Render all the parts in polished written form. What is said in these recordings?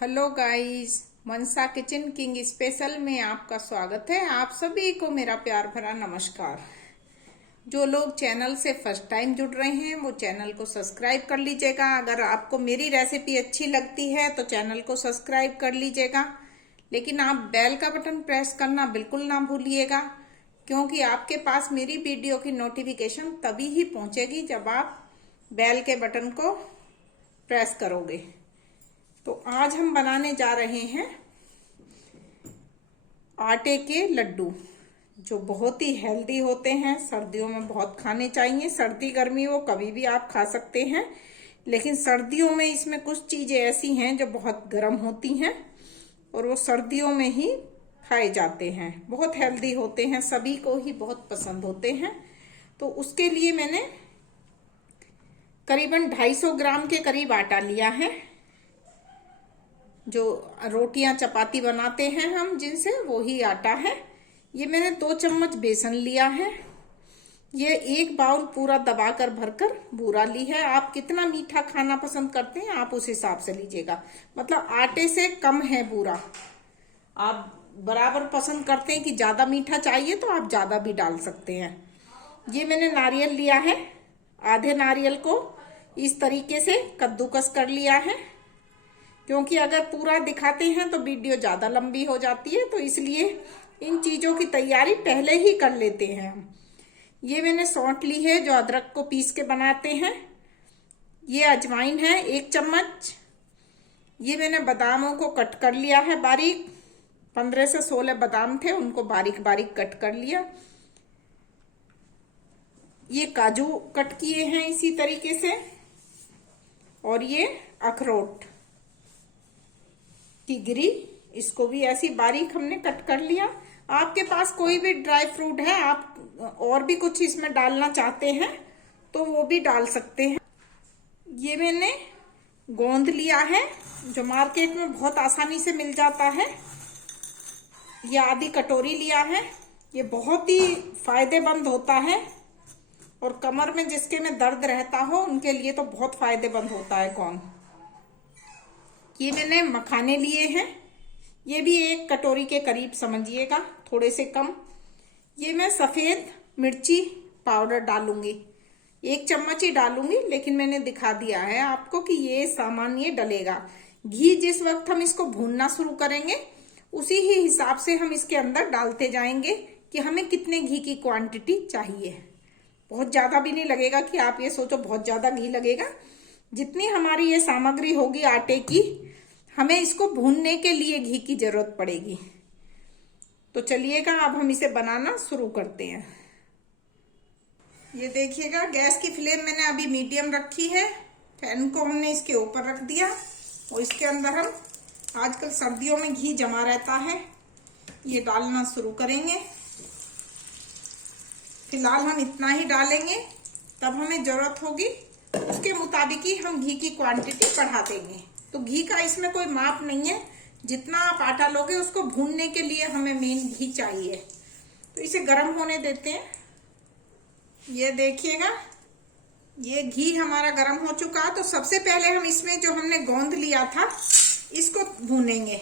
Hello guys, मनसा kitchen king special में आपका स्वागत है। आप सभी को मेरा प्यार भरा नमस्कार। जो लोग चैनल से फर्स्ट टाइम जुड़ रहे हैं वो चैनल को सब्सक्राइब कर लीजिएगा। अगर आपको मेरी रेसिपी अच्छी लगती है तो चैनल को सब्सक्राइब कर लीजिएगा, लेकिन आप बेल का बटन प्रेस करना बिल्कुल ना भूलिएगा, क्योंकि आपके पास मेरी वीडियो की नोटिफिकेशन तभी ही पहुंचेगी जब आप बेल के बटन को प्रेस करोगे। तो आज हम बनाने जा रहे हैं आटे के लड्डू, जो बहुत ही हेल्दी होते हैं। सर्दियों में बहुत खाने चाहिए। सर्दी गर्मी वो कभी भी आप खा सकते हैं, लेकिन सर्दियों में इसमें कुछ चीजें ऐसी हैं जो बहुत गर्म होती हैं और वो सर्दियों में ही खाए जाते हैं। बहुत हेल्दी होते हैं, सभी को ही बहुत पसंद होते हैं। तो उसके लिए मैंने करीबन 250 ग्राम के करीब आटा लिया है। जो रोटियां चपाती बनाते हैं हम जिनसे, वो ही आटा है। ये मैंने 2 चम्मच बेसन लिया है। ये 1 बाउल पूरा दबाकर भरकर बूरा ली है। आप कितना मीठा खाना पसंद करते हैं आप उस हिसाब से लीजिएगा, मतलब आटे से कम है बूरा। आप बराबर पसंद करते हैं कि ज्यादा मीठा चाहिए तो आप ज्यादा भी डाल सकते हैं। ये मैंने नारियल लिया है। आधे नारियल को इस तरीके से कद्दूकस कर लिया है, क्योंकि अगर पूरा दिखाते हैं तो वीडियो ज्यादा लंबी हो जाती है, तो इसलिए इन चीजों की तैयारी पहले ही कर लेते हैं हम। ये मैंने सौंठ ली है, जो अदरक को पीस के बनाते हैं। ये अजवाइन है 1 चम्मच। ये मैंने बादामों को कट कर लिया है बारीक। 15 से 16 बादाम थे, उनको बारीक बारीक कट कर लिया। ये काजू कट किए हैं इसी तरीके से, और ये अखरोट की गिरी, इसको भी ऐसी बारीक हमने कट कर लिया। आपके पास कोई भी ड्राई फ्रूट है, आप और भी कुछ इसमें डालना चाहते हैं तो वो भी डाल सकते हैं। ये मैंने गोंद लिया है, जो मार्केट में बहुत आसानी से मिल जाता है। ये आधी कटोरी लिया है। ये बहुत ही फायदेमंद होता है, और कमर में जिसके में दर्द रहता हो उनके लिए तो बहुत फायदेमंद होता है गोंद। ये मैंने मखाने लिए हैं। ये भी 1 कटोरी के करीब समझिएगा, थोड़े से कम। ये मैं सफेद मिर्ची पाउडर डालूंगी, 1 चम्मच ही डालूंगी, लेकिन मैंने दिखा दिया है आपको कि ये सामान ये डलेगा। घी जिस वक्त हम इसको भूनना शुरू करेंगे उसी ही हिसाब से हम इसके अंदर डालते जाएंगे कि हमें कितने घी की क्वांटिटी चाहिए। बहुत ज्यादा भी नहीं लगेगा कि आप ये सोचो बहुत ज्यादा घी लगेगा। जितनी हमारी ये सामग्री होगी आटे की, हमें इसको भूनने के लिए घी की जरूरत पड़ेगी। तो चलिएगा अब हम इसे बनाना शुरू करते हैं। ये देखिएगा, गैस की फ्लेम मैंने अभी मीडियम रखी है। पैन को हमने इसके ऊपर रख दिया और इसके अंदर हम, आजकल सर्दियों में घी जमा रहता है, ये डालना शुरू करेंगे। फिलहाल हम इतना ही डालेंगे, तब हमें जरूरत होगी उसके मुताबिक ही हम घी की क्वांटिटी बढ़ा देंगे। तो घी का इसमें कोई माप नहीं है, जितना आप आटा लोगे उसको भूनने के लिए हमें मेन घी चाहिए। तो इसे गर्म होने देते हैं। ये देखिएगा, ये घी हमारा गर्म हो चुका है। तो सबसे पहले हम इसमें जो हमने गोंद लिया था इसको भूनेंगे,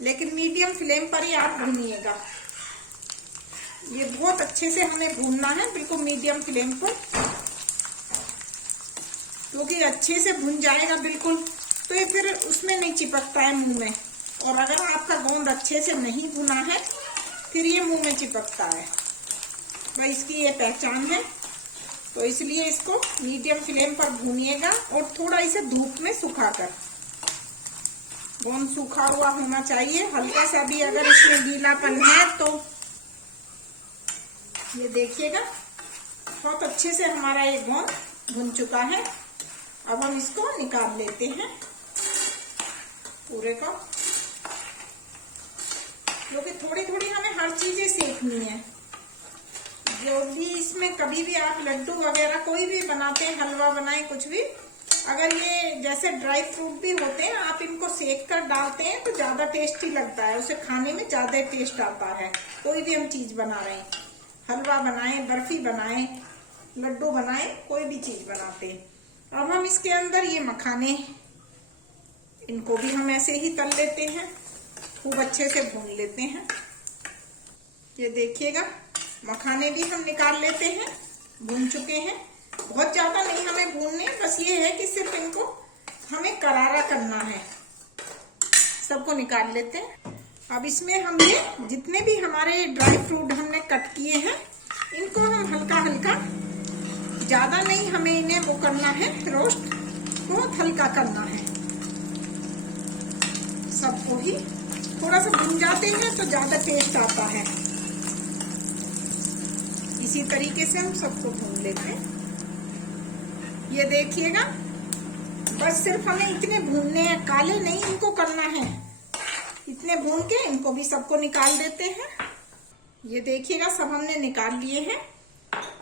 लेकिन मीडियम फ्लेम पर ही आप भूनिएगा। ये बहुत अच्छे से हमें भूनना है, बिल्कुल मीडियम फ्लेम पर, क्योंकि अच्छे से भुन जाएगा बिल्कुल तो ये फिर उसमें नहीं चिपकता है मुंह में। और अगर आपका गोंद अच्छे से नहीं भुना है फिर ये मुंह में चिपकता है, भाई इसकी ये पहचान है। तो इसलिए इसको मीडियम फ्लेम पर भूनिएगा और थोड़ा इसे धूप में सुखाकर। गोंद सूखा हुआ होना चाहिए, हल्का सा भी अगर इसमें गीलापन है तो। ये देखिएगा, बहुत अच्छे से हमारा ये गोंद भुन चुका है। अब हम इसको निकाल लेते हैं पूरे को, क्योंकि थोड़ी थोड़ी हमें हर चीजें सीखनी है। जो भी इसमें कभी भी आप लड्डू वगैरह कोई भी बनाते हैं, हलवा बनाए, कुछ भी, अगर ये जैसे ड्राई फ्रूट भी होते हैं, आप इनको सेक कर डालते हैं तो ज्यादा टेस्टी लगता है, उसे खाने में ज्यादा टेस्ट आता है। कोई भी हम चीज बना रहे हैं, हलवा बनाए, बर्फी बनाए, लड्डू बनाए, कोई भी चीज बनाते हैं। अब हम इसके अंदर ये मखाने इनको भी हम ऐसे ही तल लेते हैं, खूब अच्छे से भून लेते हैं। ये देखिएगा मखाने भी हम निकाल लेते हैं, भून चुके हैं। बहुत ज्यादा नहीं हमें भूनने, बस ये है कि सिर्फ इनको हमें करारा करना है। सबको निकाल लेते हैं। अब इसमें हम ये जितने भी हमारे ड्राई फ्रूट हमने कट किए हैं, इनको हम हल्का हल्का, ज्यादा नहीं हमें इन्हें वो करना है, रोस्ट बहुत हल्का करना है। सबको ही थोड़ा सा भून जाते हैं तो ज्यादा टेस्ट आता है। इसी तरीके से हम सबको भून लेते हैं। ये देखिएगा, बस सिर्फ हमें इतने भूनने हैं, काले नहीं इनको करना है। इतने भून के इनको भी सबको निकाल देते हैं। ये देखिएगा सब हमने निकाल लिए हैं।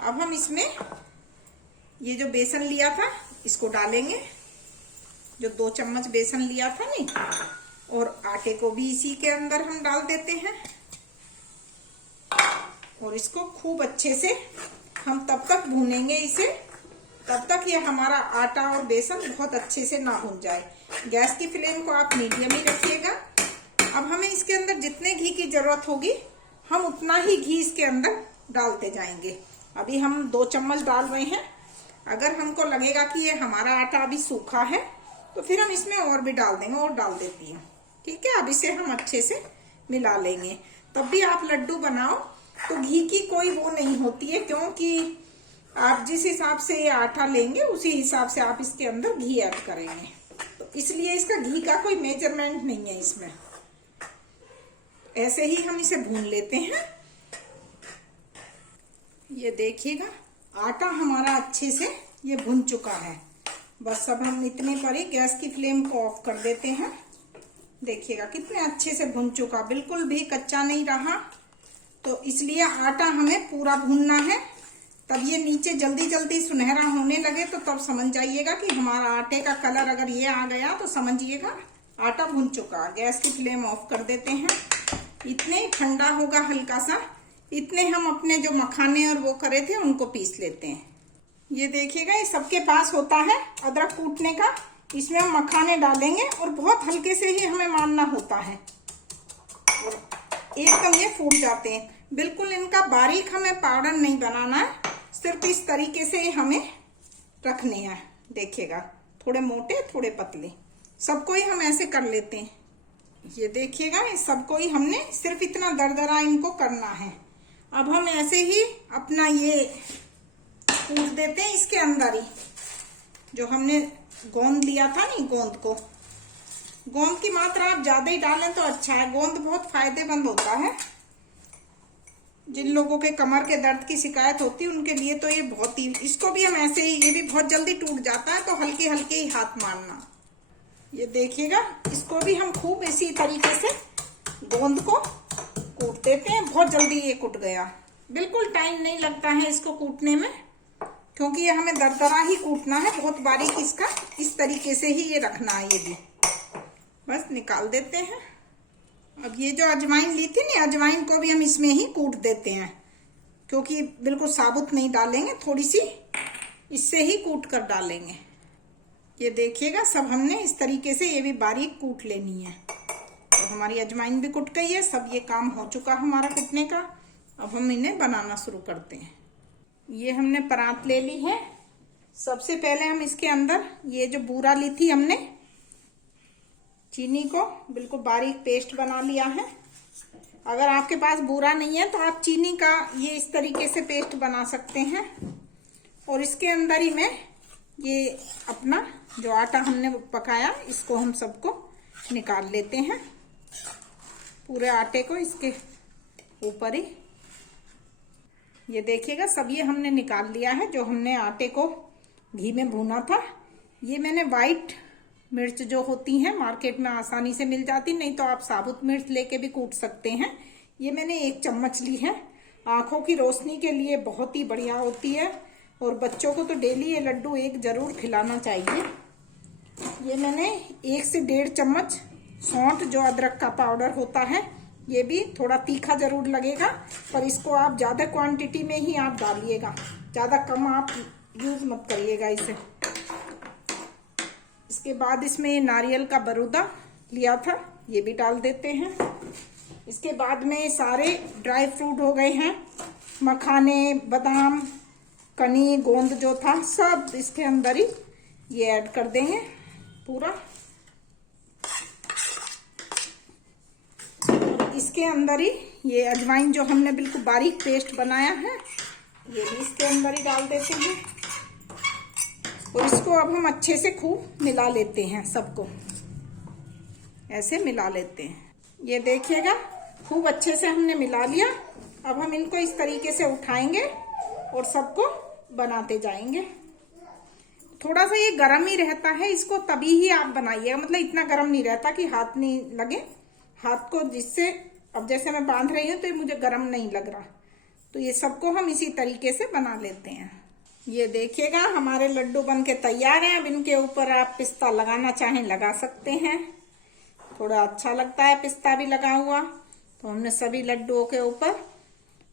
अब हम इसमें ये जो बेसन लिया था इसको डालेंगे, जो 2 चम्मच बेसन लिया था नहीं, और आटे को भी इसी के अंदर हम डाल देते हैं। और इसको खूब अच्छे से हम तब तक भूनेंगे इसे, तब तक ये हमारा आटा और बेसन बहुत अच्छे से ना भून जाए। गैस की फ्लेम को आप मीडियम ही रखिएगा। अब हमें इसके अंदर जितने घी की जरूरत होगी हम उतना ही घी इसके अंदर डालते जाएंगे। अभी हम 2 चम्मच डाल रहे हैं। अगर हमको लगेगा कि ये हमारा आटा अभी सूखा है तो फिर हम इसमें और भी डाल देंगे, और डाल देती हूँ। ठीक है, अब इसे हम अच्छे से मिला लेंगे। तब भी आप लड्डू बनाओ तो घी की कोई वो नहीं होती है, क्योंकि आप जिस हिसाब से ये आटा लेंगे उसी हिसाब से आप इसके अंदर घी ऐड करेंगे, तो इसलिए इसका घी का कोई मेजरमेंट नहीं है इसमें। ऐसे ही हम इसे भून लेते हैं। ये देखिएगा आटा हमारा अच्छे से ये भुन चुका है। बस अब हम इतने पर ही गैस की फ्लेम को ऑफ कर देते हैं। देखिएगा कितने अच्छे से भुन चुका, बिल्कुल भी कच्चा नहीं रहा। तो इसलिए आटा हमें पूरा भूनना है, तब ये नीचे जल्दी जल्दी सुनहरा होने लगे तो तब समझ जाइएगा कि हमारा आटे का कलर अगर ये आ गया तो समझिएगा आटा भुन चुका। गैस की फ्लेम ऑफ कर देते हैं। इतने ठंडा होगा हल्का सा, इतने हम अपने जो मखाने और वो करे थे उनको पीस लेते हैं। ये देखिएगा ये सबके पास होता है अदरक कूटने का, इसमें हम मखाने डालेंगे और बहुत हल्के से ही हमें मारना होता है, एकदम ये फूट जाते हैं। बिल्कुल इनका बारीक हमें पाउडर नहीं बनाना है, सिर्फ इस तरीके से हमें रखने हैं। देखिएगा थोड़े मोटे थोड़े पतले, सबको ही हम ऐसे कर लेते हैं। ये देखिएगा इस सबको ही हमने सिर्फ इतना दरदरा इनको करना है। अब हम ऐसे ही अपना ये कूट देते हैं इसके अंदर ही, जो हमने गोंद लिया था नहीं, गोंद को, गोंद की मात्रा आप ज्यादा ही डालें तो अच्छा है। गोंद बहुत फायदेमंद होता है। जिन लोगों के कमर के दर्द की शिकायत होती है उनके लिए तो ये बहुत ही, इसको भी हम ऐसे ही, ये भी बहुत जल्दी टूट जाता है तो हल्के हल्के ही हाथ मारना। ये देखिएगा इसको भी हम खूब इसी तरीके से गोंद को कूट देते हैं। बहुत जल्दी ये कूट गया, बिल्कुल टाइम नहीं लगता है इसको कूटने में, क्योंकि ये हमें दरदरा ही कूटना है, बहुत बारीक इसका इस तरीके से ही ये रखना है। ये भी बस निकाल देते हैं। अब ये जो अजवाइन ली थी ना, अजवाइन को भी हम इसमें ही कूट देते हैं, क्योंकि बिल्कुल साबुत नहीं डालेंगे, थोड़ी सी इससे ही कूट कर डालेंगे। ये देखिएगा सब हमने इस तरीके से ये भी बारीक कूट लेनी है। तो हमारी अजवाइन भी कुट गई है, सब ये काम हो चुका हमारा कुटने का। अब हम इन्हें बनाना शुरू करते हैं। ये हमने परात ले ली है। सबसे पहले हम इसके अंदर ये जो बूरा ली थी हमने, चीनी को बिल्कुल बारीक पेस्ट बना लिया है। अगर आपके पास बूरा नहीं है तो आप चीनी का ये इस तरीके से पेस्ट बना सकते हैं। और इसके अंदर ही मैं ये अपना जो आटा हमने पकाया इसको हम सबको निकाल लेते हैं, पूरे आटे को इसके ऊपर ही। ये देखिएगा सब ये हमने निकाल लिया है, जो हमने आटे को घी में भूना था। ये मैंने वाइट मिर्च जो होती हैं मार्केट में आसानी से मिल जाती, नहीं तो आप साबुत मिर्च लेके भी कूट सकते हैं। ये मैंने 1 चम्मच ली है। आंखों की रोशनी के लिए बहुत ही बढ़िया होती है, और बच्चों को तो डेली ये लड्डू एक जरूर खिलाना चाहिए। ये मैंने 1 से 1.5 चम्मच सौंठ, जो अदरक का पाउडर होता है, ये भी थोड़ा तीखा जरूर लगेगा, पर इसको आप ज्यादा क्वांटिटी में ही आप डालिएगा, ज्यादा कम आप यूज मत करिएगा इसे। इसके बाद इसमें ये नारियल का बरूदा लिया था, ये भी डाल देते हैं। इसके बाद में सारे ड्राई फ्रूट हो गए हैं, मखाने, बादाम, कनी, गोंद जो था सब इसके अंदर ही ये ऐड कर देंगे पूरा। और इसके अंदर ही ये अजवाइन जो हमने बिल्कुल बारीक पेस्ट बनाया है, ये भी इसके अंदर ही डाल देते हैं। और इसको अब हम अच्छे से खूब मिला लेते हैं, सबको ऐसे मिला लेते हैं। ये देखिएगा खूब अच्छे से हमने मिला लिया। अब हम इनको इस तरीके से उठाएंगे और सबको बनाते जाएंगे। थोड़ा सा ये गरम ही रहता है, इसको तभी ही आप बनाइएगा, मतलब इतना गरम नहीं रहता कि हाथ नहीं लगे हाथ को, जिससे अब जैसे मैं बांध रही हूँ तो ये मुझे गरम नहीं लग रहा। तो ये सबको हम इसी तरीके से बना लेते हैं। ये देखिएगा हमारे लड्डू बन के तैयार हैं। अब इनके ऊपर आप पिस्ता लगाना चाहें लगा सकते हैं, थोड़ा अच्छा लगता है पिस्ता भी लगा हुआ। तो हमने सभी लड्डुओं के ऊपर,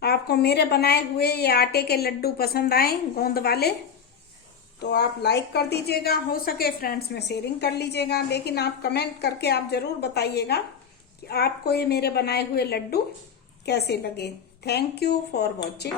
आपको मेरे बनाए हुए ये आटे के लड्डू पसंद आए गोंद वाले तो आप लाइक कर दीजिएगा, हो सके फ्रेंड्स में शेयरिंग कर लीजिएगा। लेकिन आप कमेंट करके आप जरूर बताइएगा कि आपको ये मेरे बनाए हुए लड्डू कैसे लगे। Thank you for watching.